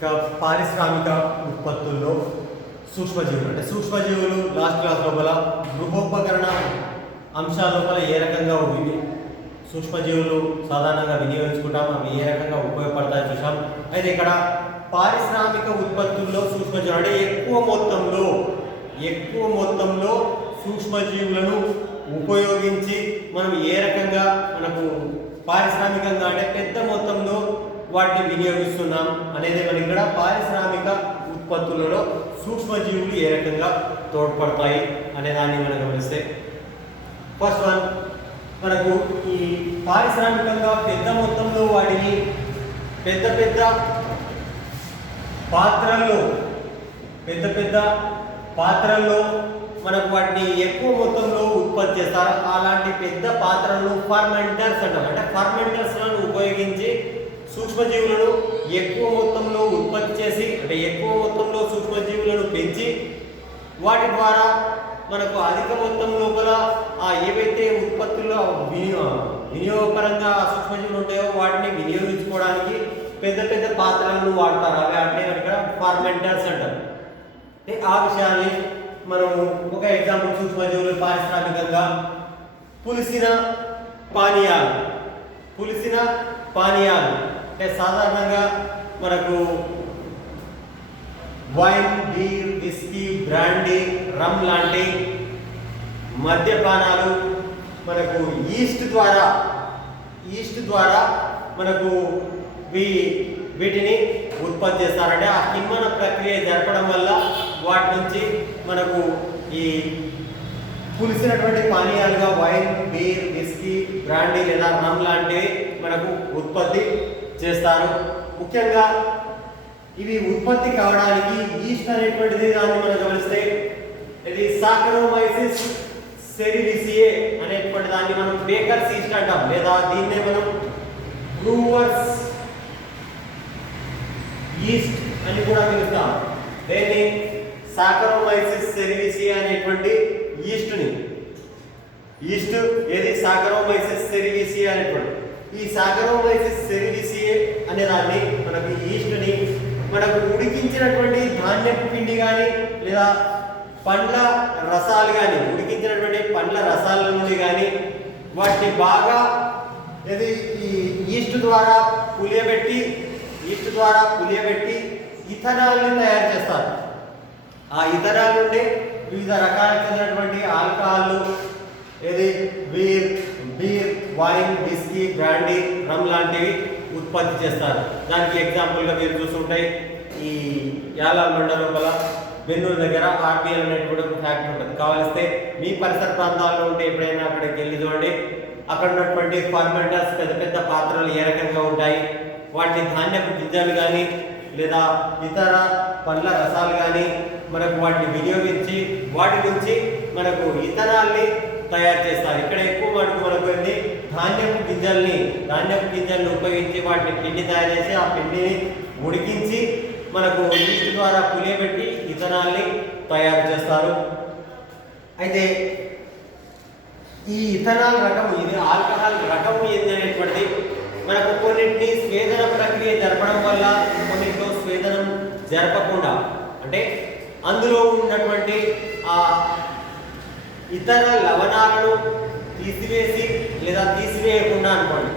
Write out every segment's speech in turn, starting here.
ఇంకా పారిశ్రామిక ఉత్పత్తుల్లో సూక్ష్మజీవులు అంటే సూక్ష్మజీవులు లాస్ట్ క్లాస్ లోపల గృహోపకరణ అంశాల లోపల ఏ రకంగా ఇవి సూక్ష్మజీవులు సాధారణంగా వినియోగించుకుంటాం అవి ఏ రకంగా ఉపయోగపడతాయి చూసాం అయితే ఇక్కడ పారిశ్రామిక ఉత్పత్తుల్లో సూక్ష్మజీవులు అంటే ఎక్కువ మొత్తంలో ఎక్కువ మొత్తంలో సూక్ష్మజీవులను ఉపయోగించి మనం ఏ రకంగా మనకు పారిశ్రామికంగా అంటే పెద్ద మొత్తంలో వాటిని వినియోగిస్తున్నాం అనేది మనం ఇక్కడ పారిశ్రామిక ఉత్పత్తులలో సూక్ష్మజీవులు ఏ రకంగా తోడ్పడతాయి అనే దాన్ని మనం గమనిస్తే ఫస్ట్ వన్ మనకు ఈ పారిశ్రామికంగా పెద్ద మొత్తంలో వాటిని పెద్ద పెద్ద పాత్రల్లో పెద్ద పెద్ద పాత్రల్లో మనకు వాటిని ఎక్కువ మొత్తంలో ఉత్పత్తి చేస్తారు. అలాంటి పెద్ద పాత్రలను ఫర్మెంటర్స్ అంటాం అంటే ఫర్మెంటర్స్లను ఉపయోగించి సూక్ష్మజీవులను ఎక్కువ మొత్తంలో ఉత్పత్తి చేసి అంటే ఎక్కువ మొత్తంలో సూక్ష్మజీవులను పెంచి వాటి ద్వారా మనకు అధిక మొత్తం లోపల ఆ ఏవైతే ఉత్పత్తుల్లో వినియో వినియోగపరంగా సూక్ష్మజీవులు ఉంటాయో వాటిని వినియోగించుకోవడానికి పెద్ద పెద్ద పాత్రలను వాడతారు. అవి అంటే ఇక్కడ ఫార్మెంటర్స్ అంటారు. ఆ విషయాన్ని మనము ఒక ఎగ్జాంపుల్ సూక్ష్మజీవులు పారిశ్రామికంగా పులిసిన పానీయాలు. పులిసిన పానీయాలు. అంటే సాధారణంగా మనకు wine beer whisky brandy rum లాంటి మద్యపానాలు మనకు ఈస్ట్ ద్వారా ఈస్ట్ ద్వారా మనకు వీ వీటిని ఉత్పత్తి చేస్తారంటే ఆ కిమ్మన ప్రక్రియ జరపడం వల్ల వాటి నుంచి మనకు ఈ పులిసినటువంటి పానీయాలుగా వైన్ బీర్ విస్కీ బ్రాండీ లేదా రమ్ లాంటివి మనకు ఉత్పత్తి చేస్తారు. ముఖ్యంగా ఇవి ఉత్పత్తి కావడానికి ఈస్ట్ అనేటువంటిది దాన్ని మనం గమనిస్తే ఇది సాకరోమైసిస్ సెరివిసియే అనేటువంటి దాన్ని మనం బేకర్స్ ఈస్ట్ అంటాం లేదా దీన్నే మనం బ్రూవర్స్ ఈస్ట్ అని కూడా పిలుస్తాం. దేన్ని? సాకరోమైసిస్ సెరివిసియే అనేటువంటి ఈస్ట్ని. ఈస్ట్ ఏది? సాకరోమైసిస్ సెరివిసియే అనేటువంటి. ఈ సాకరోమైసిస్ సెరివిసియే మనకు దాన్ని ఈస్ట్ని మనకు ఉడికించినటువంటి ధాన్యపు పిండి కానీ లేదా పండ్ల రసాలు కానీ ఉడికించినటువంటి పండ్ల రసాల నుండి కానీ వాటిని బాగా ఏది ఈ ఈస్ట్ ద్వారా పులియబెట్టి ఈస్ట్ ద్వారా పులియబెట్టి ఇథనాల్ని తయారు చేస్తారు. ఆ ఇథనాల్ నుండి వివిధ రకాల చెందినటువంటి ఆల్కహాల్ ఏది beer beer wine whisky brandy rum లాంటివి ఉత్పత్తి చేస్తారు. దానికి ఎగ్జాంపుల్గా మీరు చూస్తుంటాయి ఈ యాలాల్ మండల లోపల బెన్నూరు దగ్గర ఆర్పిఎల్ అనేటువంటి ఒక ఫ్యాక్టరీ ఉంటుంది. కావలిస్తే మీ పరిసర ప్రాంతాల్లో ఉంటే ఎప్పుడైనా అక్కడికి వెళ్ళి చూడండి. అక్కడ ఉన్నటువంటి ఫార్మెంటర్స్ పెద్ద పెద్ద పాత్రలు ఏ రకంగా ఉంటాయి? వాటి ధాన్యపు గింజలు కానీ లేదా ఇతర పండ్ల రసాలు కానీ మనకు వాటిని వినియోగించి వాటి నుంచి మనకు ఇథనాల్ని తయారు చేస్తారు. ఇక్కడ ఎక్కువ మటుకు మనకు ధాన్యపు గింజల్ని ధాన్యపు గింజల్ని ఉపయోగించి వాటిని పిండి తయారు చేసి ఆ పిండిని ఉడికించి మనకు ఈస్ట్ ద్వారా పులియబెట్టి ఇథనాల్ని తయారు చేస్తారు. అయితే ఈ ఇథనాల్ రకం ఇది ఆల్కహాల్ రకం ఏంది అనేటువంటిది మనకు కొన్నింటిని స్వేదన ప్రక్రియ జరపడం వల్ల కొన్నింటిలో స్వేదనం జరపకుండా అంటే అందులో ఉన్నటువంటి ఆ ఇతర లవణాలను తీసివేసి లేదా తీసివేయకుండా అనుకోండి.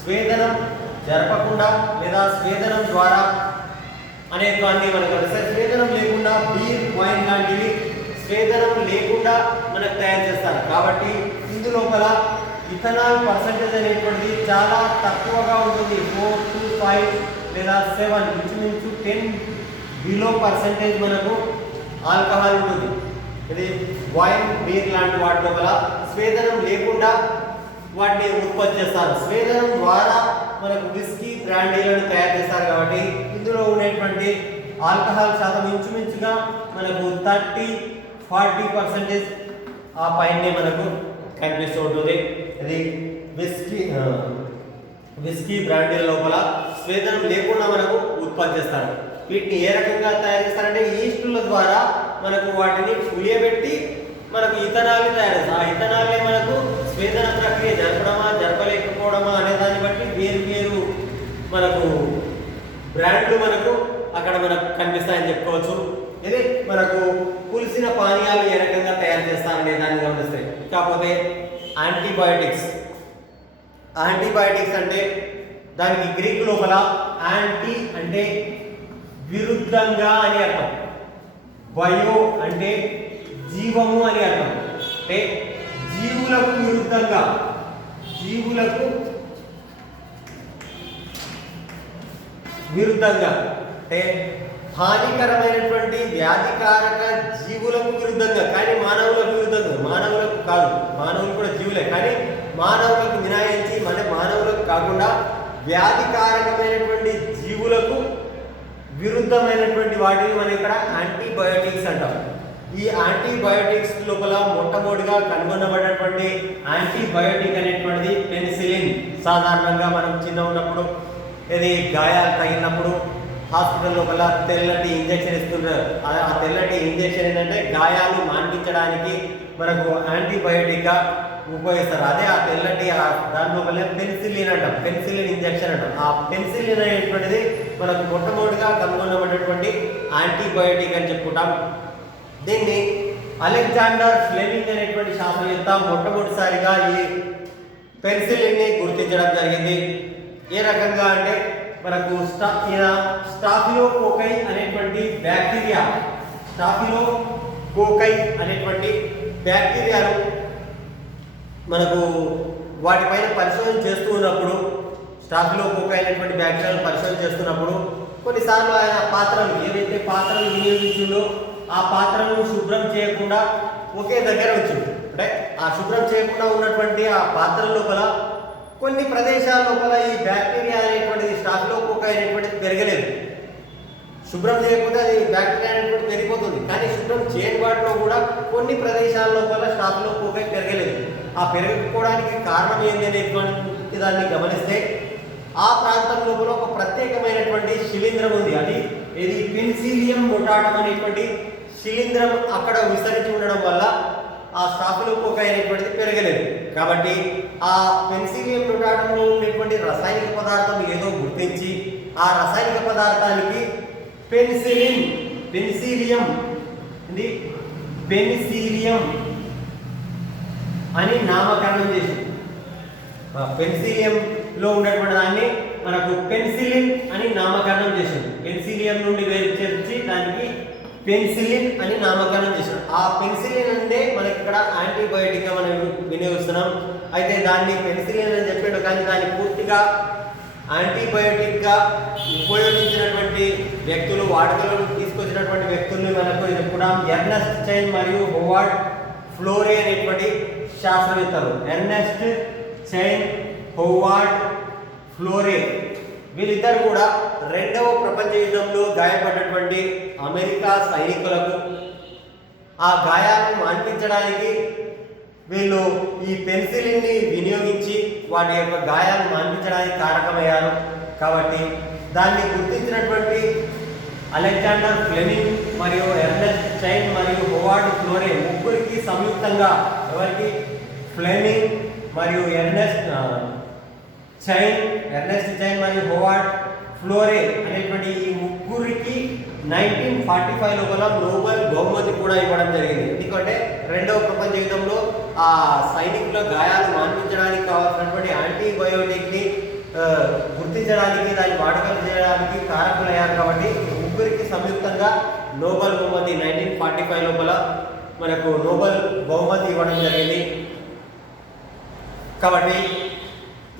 స్వేదనం జరపకుండా లేదా స్వేదనం ద్వారా అనేటువంటి దాన్ని మనకు స్వేదనం లేకుండా బీర్ వైన్ లాంటివి స్వేదనం లేకుండా మనకు తయారు చేస్తారు. కాబట్టి ఇందులోపల ఇథనాల్ పర్సంటేజ్ అనేటువంటిది చాలా తక్కువగా ఉంటుంది. ఫోర్ టూ ఫైవ్ లేదా సెవెన్ ఇంచుమించు టెన్ బిలో పర్సంటేజ్ మనకు ఆల్కహాల్ ఉంటుంది. ఇది వైన్ బీర్ లాంటి వాటిలో గల స్వేదనం లేకుండా వాటిని ఉత్పత్తి చేస్తారు. స్వేదనం ద్వారా మనకు విస్కీ బ్రాండీలను తయారు చేస్తారు కాబట్టి ఇందులో ఉండేటువంటి ఆల్కహాల్ శాతం ఇంచుమించుగా మనకు థర్టీ ఫార్టీ పర్సెంటేజ్ ఆ పైనే మనకు కనిపిస్తూ ఉంటుంది. ఇది విస్కీ విస్కీ బ్రాండీల లోపల స్వేదనం లేకుండా మనకు ఉత్పత్తి చేస్తారు. వీటిని ఏ రకంగా తయారు చేస్తారంటే ఈస్టుల ద్వారా మనకు వాటిని పులియబెట్టి మనకు ఇథనాల్ని తయారు ఆ ఇథనాల్ని మనకు స్వేదన ప్రక్రియ జరపడమా జరపలేకపోవడమా అనే దాన్ని బట్టి వేరు వేరు మనకు బ్రాండ్లు మనకు అక్కడ మనకు కనిపిస్తాయని చెప్పుకోవచ్చు. ఇది మనకు పులిసిన పానీయాలు ఏ రకంగా తయారు చేస్తారనే దాన్ని గమనిస్తాయి కాకపోతే యాంటీబయోటిక్స్. యాంటీబయోటిక్స్ అంటే దానికి గ్రీక్ లోపల యాంటీ అంటే విరుద్ధంగా అని అర్థం. బయో అంటే జీవము అని అర్థం. అంటే జీవులకు విరుద్ధంగా జీవులకు విరుద్ధంగా అంటే హానికరమైనటువంటి వ్యాధికారక జీవులకు విరుద్ధంగా కానీ మానవులకు విరుద్ధంగా మానవులకు కాదు మానవులు కూడా జీవులే కానీ మానవులకు వినాయించి మన మానవులకు కాకుండా వ్యాధికారకమైనటువంటి జీవులకు విరుద్ధమైనటువంటి వాటిని మనం ఇక్కడ యాంటీబయోటిక్స్ అంటాం. ఈ యాంటీబయోటిక్స్ లోపల మొట్టమొదటిగా కనుగొనబడినటువంటి యాంటీబయోటిక్ అనేటువంటిది పెన్సిలిన్. సాధారణంగా మనం చిన్న ఉన్నప్పుడు ఇది గాయాలు తగిలినప్పుడు హాస్పిటల్ లోపల తెల్లటి ఇంజెక్షన్ ఇస్తున్నారు ఆ- తెల్లటి ఇంజెక్షన్ ఏంటంటే గాయాలు మాన్పించడానికి మనకు యాంటీబయోటిక్గా ఉపయోగిస్తారు. అదే ఆ తెల్లటి ఆ దాని లోపల పెన్సిలిన్ అంటాం. పెన్సిలిన్ ఇంజెక్షన్ అంటాం. ఆ పెన్సిలిన్ అనేటువంటిది మనకు మొట్టమొదటిగా కనుగొనబడినటువంటి యాంటీబయోటిక్ అని చెప్పుకుంటాం. దీన్ని అలెగ్జాండర్ ఫ్లెమింగ్ అనేటువంటి శాస్త్రవేత్త మొట్టమొదటిసారిగా ఈ పెన్సిలిన్ని గుర్తించడం జరిగింది. ఏ రకంగా అంటే మనకు స్టా ఈయన స్టాఫిలో కోకై అనేటువంటి బ్యాక్టీరియా స్టాఫిలో కోకై అనేటువంటి బ్యాక్టీరియాలు మనకు వాటిపైన పరిశోధన చేస్తూ ఉన్నప్పుడు స్టాఫ్లో కోక అయినటువంటి పరిశీలన పరిశోధన చేస్తున్నప్పుడు కొన్నిసార్లు ఆయన పాత్రలు ఏవైతే పాత్రలు వినియోగించిందో ఆ పాత్రలను శుభ్రం చేయకుండా ఒకే దగ్గర వచ్చింది అంటే ఆ శుభ్రం చేయకుండా ఉన్నటువంటి ఆ పాత్ర లోపల కొన్ని ప్రదేశాల లోపల ఈ బ్యాక్టీరియా అనేటువంటిది స్టాఫ్లో కోక అనేటువంటిది పెరగలేదు. శుభ్రం చేయకుండా అది బ్యాక్టీరియా అనేటువంటి పెరిగిపోతుంది. కానీ శుభ్రం చేయని వాటిలో కూడా కొన్ని ప్రదేశాల లోపల స్టాఫ్లో కోకై పెరగలేదు. ఆ పెరగకపోవడానికి కారణం ఏంది అనేటువంటి దాన్ని గమనిస్తే ఆ ప్రాంతం లోపల ఒక ప్రత్యేకమైనటువంటి శిలీంధ్రం ఉంది. అది ఇది పిన్సీలియం మొటాటం అనేటువంటి శిలీంధ్రం అక్కడ విస్తరించి ఉండడం వల్ల ఆ స్టాఫ్లో అనేటువంటిది పెరగలేదు. కాబట్టి ఆ పెన్సిలియం మొటాటంలో ఉండేటువంటి రసాయనిక పదార్థం ఏదో గుర్తించి ఆ రసాయనిక పదార్థానికి పెన్సిలిన్ పెన్సిలియం ఇది పెన్సిలియం అని నామకరణం చేసింది. పెన్సిలియం లో ఉన్నటువంటి దాన్ని మనకు పెన్సిలిన్ అని నామకరణం చేసింది పెన్సిలియం నుండి వేరు చేర్చి దానికి పెన్సిలిన్ అని నామకరణం చేశాడు ఆ పెన్సిలిన్ అంటే మనకి ఇక్కడ యాంటీబయోటిక్గా మనం వినియోగిస్తున్నాం. అయితే దాన్ని పెన్సిలిన్ అని చెప్పాడు కానీ దాన్ని పూర్తిగా యాంటీబయోటిక్గా ఉపయోగించినటువంటి వ్యక్తులు వాడుకలో తీసుకొచ్చినటువంటి వ్యక్తుల్ని మనకు చెప్పుకున్నాం ఎర్నెస్ట్ చైన్ మరియు హోవార్డ్ ఫ్లోరీ అనేటువంటి శాస్త్రవేత్తలు. Ernest Chain Howard Florey. వీళ్ళిద్దరు కూడా రెండవ ప్రపంచ యుద్ధంలో గాయపడినటువంటి అమెరికా సైనికులకు ఆ గాయాలను మాన్పించడానికి వీళ్ళు ఈ పెన్సిలిన్ని వినియోగించి వాటి యొక్క గాయాలను మాన్పించడానికి కారకమయ్యారు. కాబట్టి దాన్ని గుర్తించినటువంటి అలెగ్జాండర్ ఫ్లెమింగ్ మరియు ఎర్నెస్ట్ చైన్ మరియు హోవార్డ్ ఫ్లోరే ముగ్గురికి సంయుక్తంగా ఎవరికి? ఫ్లెమింగ్ మరియు ఎర్నెస్ట్ చైన్ ఎర్నెస్ట్ చైన్ మరియు హోవార్డ్ ఫ్లోరే అనేటువంటి ఈ ముగ్గురికి నైన్టీన్ ఫార్టీ ఫైవ్ లోపల నోబెల్ బహుమతి కూడా ఇవ్వడం జరిగింది. ఎందుకంటే రెండవ ప్రపంచ యుద్ధంలో ఆ సైనికుల గాయాలు మాన్పించడానికి కావాల్సినటువంటి యాంటీబయోటిక్ని గుర్తించడానికి దాన్ని వాడకం చేయడానికి కారకులయ్యారు కాబట్టి ముగ్గురికి సంయుక్తంగా నోబెల్ బహుమతి నైన్టీన్ ఫార్టీ ఫైవ్ లోపల మనకు నోబెల్ బహుమతి ఇవ్వడం జరిగింది. కాబట్టి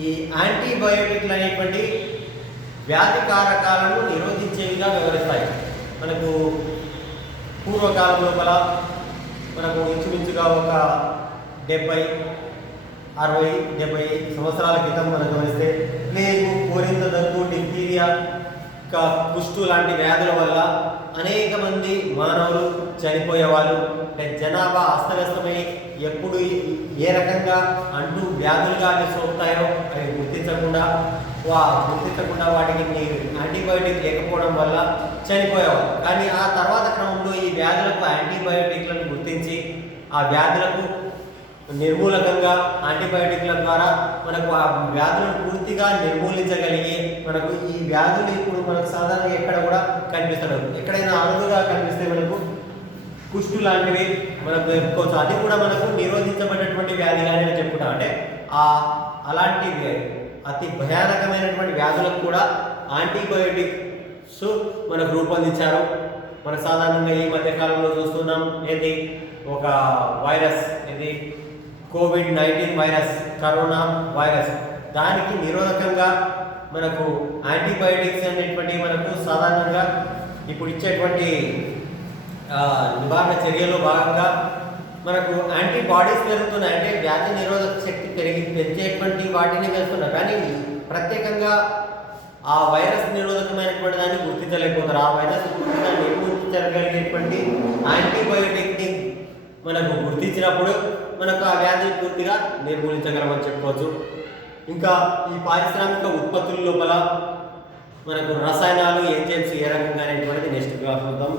ఈ యాంటీబయోటిక్లు అనేటువంటి వ్యాధి కారకాలను నిరోధించేవిగా వ్యవహరిస్తాయి మనకు పూర్వకాలం లోపల మనకు ఇంచుమించుగా ఒక డెబ్బై అరవై డెబ్బై సంవత్సరాల క్రితం మనం గమనిస్తే ప్లేగు కోరింత దగ్గు డిప్టీరియా ఇంకా కుష్టు లాంటి వ్యాధుల వల్ల అనేక మంది మానవులు చనిపోయేవాళ్ళు. అంటే జనాభా అస్తవ్యస్తమై ఎప్పుడు ఏ రకంగా అంటూ వ్యాధులుగా అవి సోకుతాయో అవి గుర్తించకుండా వా గుర్తించకుండా వాటికి యాంటీబయోటిక్ లేకపోవడం వల్ల చనిపోయావు కానీ ఆ తర్వాత క్రమంలో ఈ వ్యాధులకు యాంటీబయోటిక్లను గుర్తించి ఆ వ్యాధులకు నిర్మూలకంగా యాంటీబయోటిక్ల ద్వారా మనకు ఆ వ్యాధులను పూర్తిగా నిర్మూలించగలిగి మనకు ఈ వ్యాధులు ఇప్పుడు మనకు సాధారణంగా ఎక్కడ కూడా కనిపిస్తున్నాయి ఎక్కడైనా అరుదుగా కనిపిస్తే మనకు కుష్టు లాంటివి మనం చెప్పుకోవచ్చు. అది కూడా మనకు నిరోధించబడినటువంటి వ్యాధిగానే చెప్పుకుంటాం. అంటే ఆ అలాంటి అతి భయానకమైనటువంటి వ్యాధులకు కూడా యాంటీబయోటిక్స్ మనకు రూపొందించారు. మనం సాధారణంగా ఈ మధ్య కాలంలో చూస్తున్నాం. ఏంటి ఒక వైరస్. ఇది Covid nineteen virus corona virus. దానికి నిరోధకంగా మనకు యాంటీబయోటిక్స్ అనేటువంటి మనకు సాధారణంగా ఇప్పుడు ఇచ్చేటువంటి నివారణ చర్యలో భాగంగా మనకు యాంటీబాడీస్ పెరుగుతున్నాయి. అంటే వ్యాధి నిరోధక శక్తి పెరిగి పెంచేటువంటి వాటిని వేస్తున్నారు కానీ ప్రత్యేకంగా ఆ వైరస్ నిరోధకమైనటువంటి దాన్ని గుర్తించలేకపోతారు ఆ వైరస్ పూర్తిగా గుర్తించగలిగేటువంటి యాంటీబయోటిక్ని మనకు గుర్తించినప్పుడు మనకు ఆ వ్యాధిని పూర్తిగా నిర్మూలించగలమని చెప్పుకోవచ్చు. ఇంకా ఈ పారిశ్రామిక ఉత్పత్తుల లోపల మనకు రసాయనాలు ఏజెన్సీ ఏ రకంగా అనేటువంటిది నెక్స్ట్ క్లాస్ చూద్దాం.